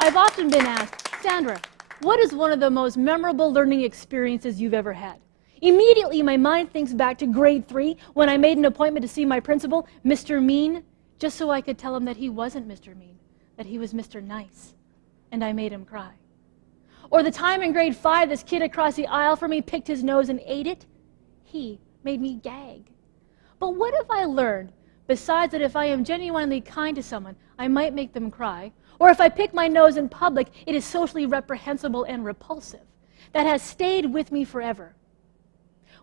I've often been asked, Sandra, what is one of the most memorable learning experiences you've ever had? Immediately, my mind thinks back to grade 3 when I made an appointment to see my principal, Mr. Mean, just so I could tell him that he wasn't Mr. Mean, that he was Mr. Nice, and I made him cry. Or the time in grade 5 this kid across the aisle from me picked his nose and ate it, he made me gag. But what have I learned besides that if I am genuinely kind to someone, I might make them cry, or if I pick my nose in public, it is socially reprehensible and repulsive, that has stayed with me forever?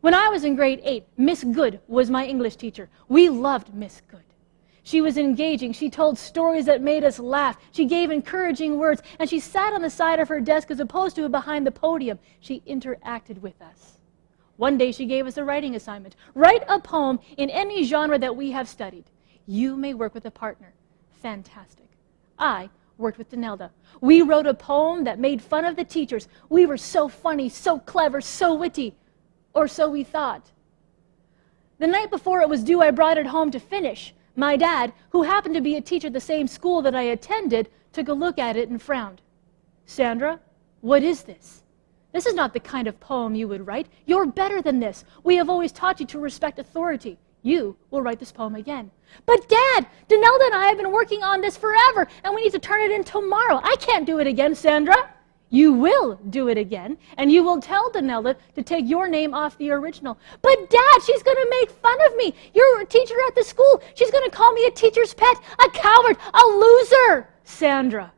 When I was in grade 8, Miss Good was my English teacher. We loved Miss Good. She was engaging. She told stories that made us laugh. She gave encouraging words, and she sat on the side of her desk as opposed to behind the podium. She interacted with us. One day she gave us a writing assignment. Write a poem in any genre that we have studied. You may work with a partner. Fantastic. I worked with Denelda. We wrote a poem that made fun of the teachers. We were so funny, so clever, so witty. Or so we thought. The night before it was due, I brought it home to finish. My dad, who happened to be a teacher at the same school that I attended, took a look at it and frowned. Sandra, what is this? This is not the kind of poem you would write. You're better than this. We have always taught you to respect authority. You will write this poem again. But Dad, Denelda and I have been working on this forever, and we need to turn it in tomorrow. I can't do it again, Sandra. You will do it again, and you will tell Denelda to take your name off the original. But Dad, she's going to make fun of me. You're a teacher at the school. She's going to call me a teacher's pet, a coward, a loser. Sandra,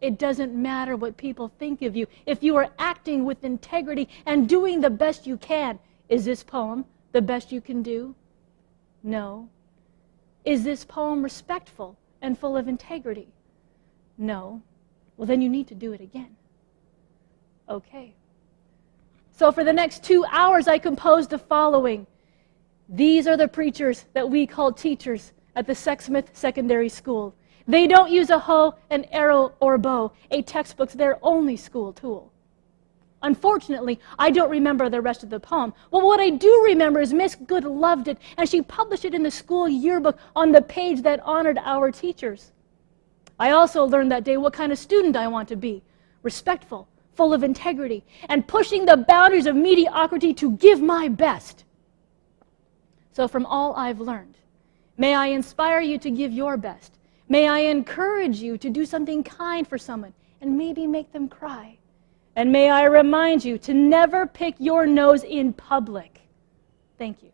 it doesn't matter what people think of you if you are acting with integrity and doing the best you can. Is this poem the best you can do? No. Is this poem respectful and full of integrity? No. Well, then you need to do it again. Okay. So for the next 2 hours, I composed the following. These are the preachers that we call teachers at the Sexsmith Secondary School. They don't use a hoe, an arrow, or bow. A textbook's their only school tool. Unfortunately, I don't remember the rest of the poem. Well, what I do remember is Miss Good loved it, and she published it in the school yearbook on the page that honored our teachers. I also learned that day what kind of student I want to be. Respectful, full of integrity, and pushing the boundaries of mediocrity to give my best. So from all I've learned, may I inspire you to give your best. May I encourage you to do something kind for someone and maybe make them cry. And may I remind you to never pick your nose in public. Thank you.